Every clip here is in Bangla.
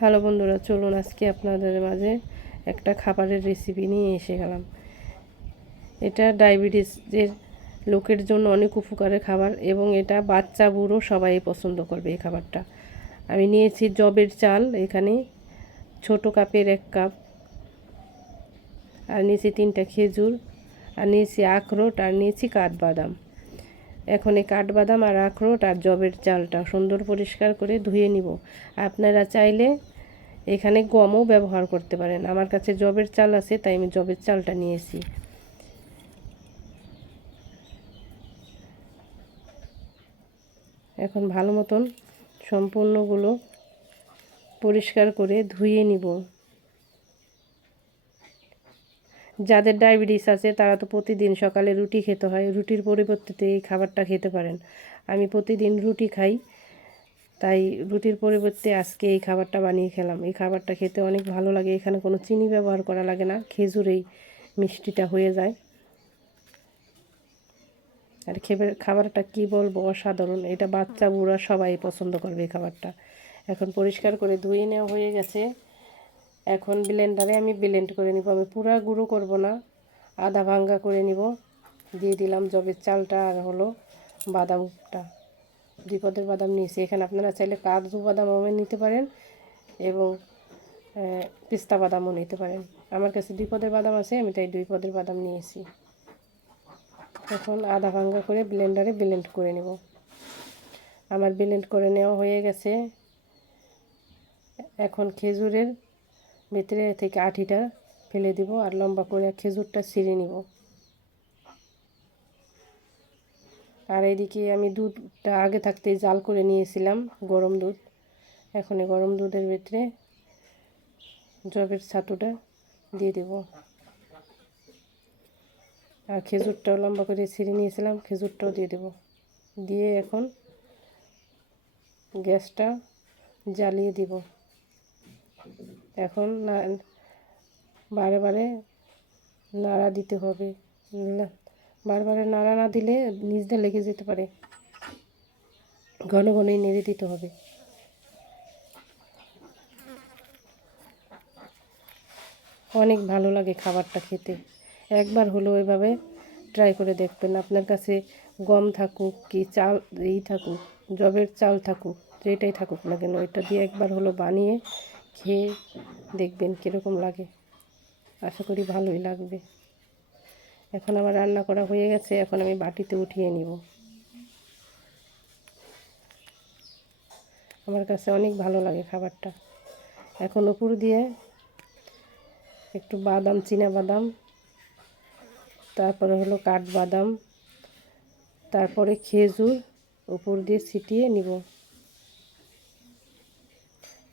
হ্যালো বন্ধুরা, চলুন আজকে আপনাদের মাঝে একটা খাবারের রেসিপি নিয়ে এসে গেলাম। এটা ডায়াবেটিসের লোকের জন্য অনেক উপকারের খাবার এবং এটা বাচ্চা বুড়ো সবাই পছন্দ করবে এই খাবারটা। আমি নিয়েছি জবের চাল, এখানে ছোট কাপের 1 কাপ, আর নিয়েছি 3টা খেজুর, আর নিয়েছি আখরোট, আর নিয়েছি কাঠবাদাম। এখন এই কাঠবাদাম আর আখরোট আর জবের চালটা সুন্দর পরিষ্কার করে ধুয়ে নিব। আপনারা চাইলে এখানে গমও ব্যবহার করতে পারেন। আমার কাছে জবের চাল আছে, তাই আমি জবের চালটা নিয়েছি। এখন ভালো মতন সম্পূর্ণগুলো পরিষ্কার করে ধুয়ে নিব। যাদের ডায়াবেটিস আছে তারা তো প্রতিদিন সকালে রুটি খেতে হয়, রুটির পরিবর্তে এই খাবারটা খেতে পারেন। আমি প্রতিদিন রুটি খাই, তাই রুটির পরিবর্তে আজকে এই খাবারটা বানিয়ে খেলাম। এই খাবারটা খেতে অনেক ভালো লাগে, এখানে কোনো চিনি ব্যবহার করা লাগে না, খেজুরেই মিষ্টিটা হয়ে যায়। আর খাবারটা কি বলবো, অসাধারণ। এটা বাচ্চা বুড়া সবাই পছন্দ করবে এই খাবারটা। এখন পরিষ্কার করে ধুয়ে নেওয়া হয়ে গেছে। এখন ব্লেন্ডারে আমি ব্লেন্ড করে নিব। আমি পুরা গুঁড়ো করব না, আধা ভাঙ্গা করে নিব। দিয়ে দিলাম জবের চালটা আর হলো বাদামটা। 2 পদের বাদাম নিয়েছি। এখানে আপনারা চাইলে কাজু বাদামও নিতে পারেন এবং পিস্তা বাদামও নিতে পারেন। আমার কাছে 2 পদের বাদাম আছে, আমি তাই 2 পদের বাদাম নিয়েছি। এখন আধা ভাঙ্গা করে ব্লেন্ডারে ব্লেন্ড করে নেব। আমার ব্লেন্ড করে নেওয়া হয়ে গেছে। এখন খেজুরের ভিতরে থেকে আঠিটা ফেলে দিব আর লম্বা করে খেজুরটা ছিঁড়ে নিব। আর এদিকে আমি দুধটা আগে থাকতেই জাল করে নিয়েছিলাম, গরম দুধ। এখন এই গরম দুধের ভিতরে জবের ছাতুটা দিয়ে দেব আর খেজুরটাও লম্বা করে ছিঁড়ে নিয়েছিলাম, খেজুরটাও দিয়ে দেব। দিয়ে এখন গ্যাসটা জ্বালিয়ে দিব। এখন বারে বারে নাড়া দিতে হবে। বারবার নাড়া না দিলে নিচটা লেগে যেতে পারে, ঘন ঘনই নেড়ে দিতে হবে। অনেক ভালো লাগে খাবারটা খেতে, একবার হলো এভাবে ট্রাই করে দেখবেন। আপনার কাছে গম থাকুক কি চাল থাকুক, জবের চাল থাকুক, যেটাই থাকুক না কেন, এটা দিয়ে একবার হলো বানিয়ে খেয়ে দেখবেন কীরকম লাগে। আশা করি ভালোই লাগবে। এখন আমার রান্না করা হয়ে গেছে, এখন আমি বাটিতে উঠিয়ে নিব। আমার কাছে অনেক ভালো লাগে খাবারটা। এখন উপর দিয়ে একটু বাদাম, চীনা বাদাম, তারপরে হলো কাঠবাদাম, তারপরে খেজুর উপর দিয়ে ছিটিয়ে নিব।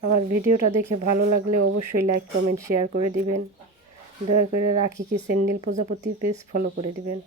আমার ভিডিওটা দেখে ভালো লাগলে অবশ্যই লাইক, কমেন্ট, শেয়ার করে দিবেন। দয়া করে রাখি কিচেন নীল প্রজাপতি পেজ ফলো করে দিবেন।